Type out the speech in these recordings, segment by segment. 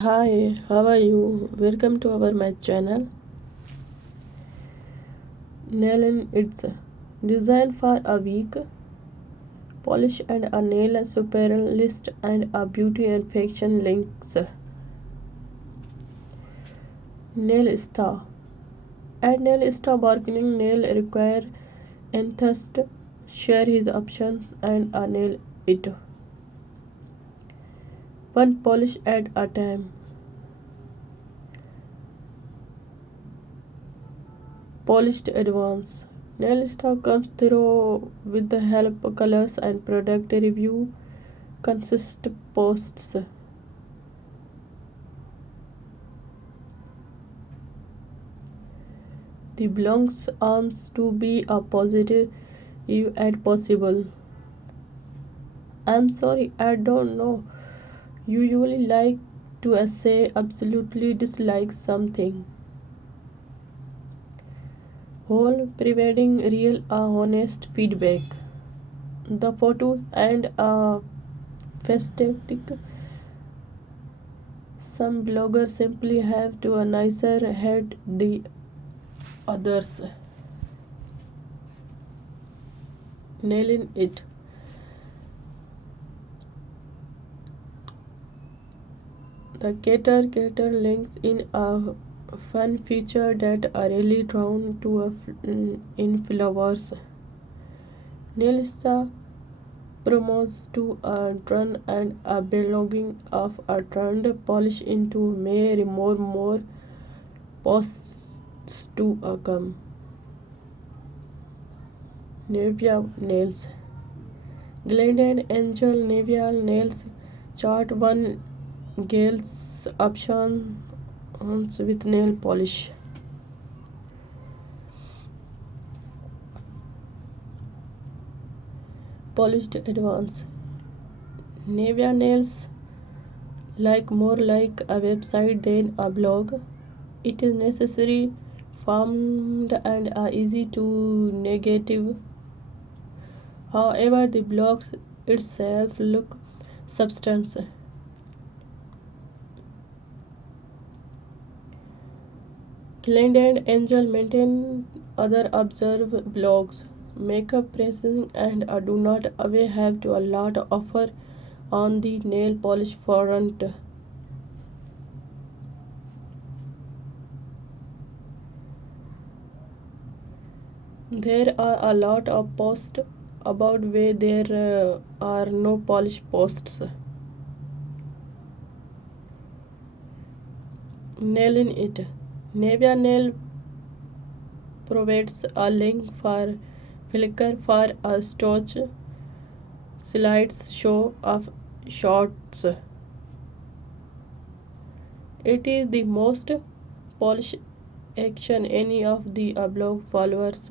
Hi, how are you? Welcome to my channel. Nail in its design for a week, polish and a nail superalist and a beauty and fashion links. Nailstah and Nailstah bargaining nail require enthusiast share his options and a nail it. One polish at a time. Polished advance. Nailstah comes through with the help colors and product review consist posts. The belongs arms to be a positive and possible. I'm sorry, I don't know. Usually like to say absolutely dislike something. Whole providing real honest feedback. The photos and festive. Some bloggers simply have to a nicer head the others. Nailing it. The cater links in a fun feature that are really drawn to in flowers. Nailstah promotes to a trend and a belonging of a trend polish into more posts to come. Naive Nails. Glendon Angel Naive Nails chart one Gale's options with nail polish. Polished advance. Naive Nails more like a website than a blog. It is necessary, formed and easy to negative. However, the blog itself look substance. Glendon Angel maintain other observe blogs, makeup pressing and do not away have to a lot offer on the nail polish front. There are a lot of posts about where there are no polish posts. Nail in it. Navia Nail provides a link for Flickr for a stock slideshow of shots. It is the most polished action any of the blog followers.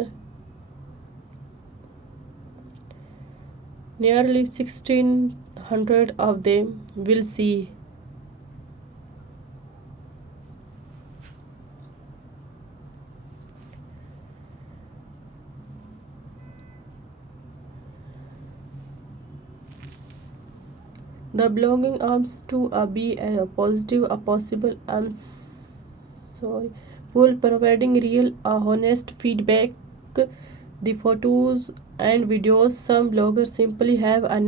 Nearly 1600 of them will see. The blogging arms to be a positive a possible sorry full providing real honest feedback. The photos and videos some bloggers simply have a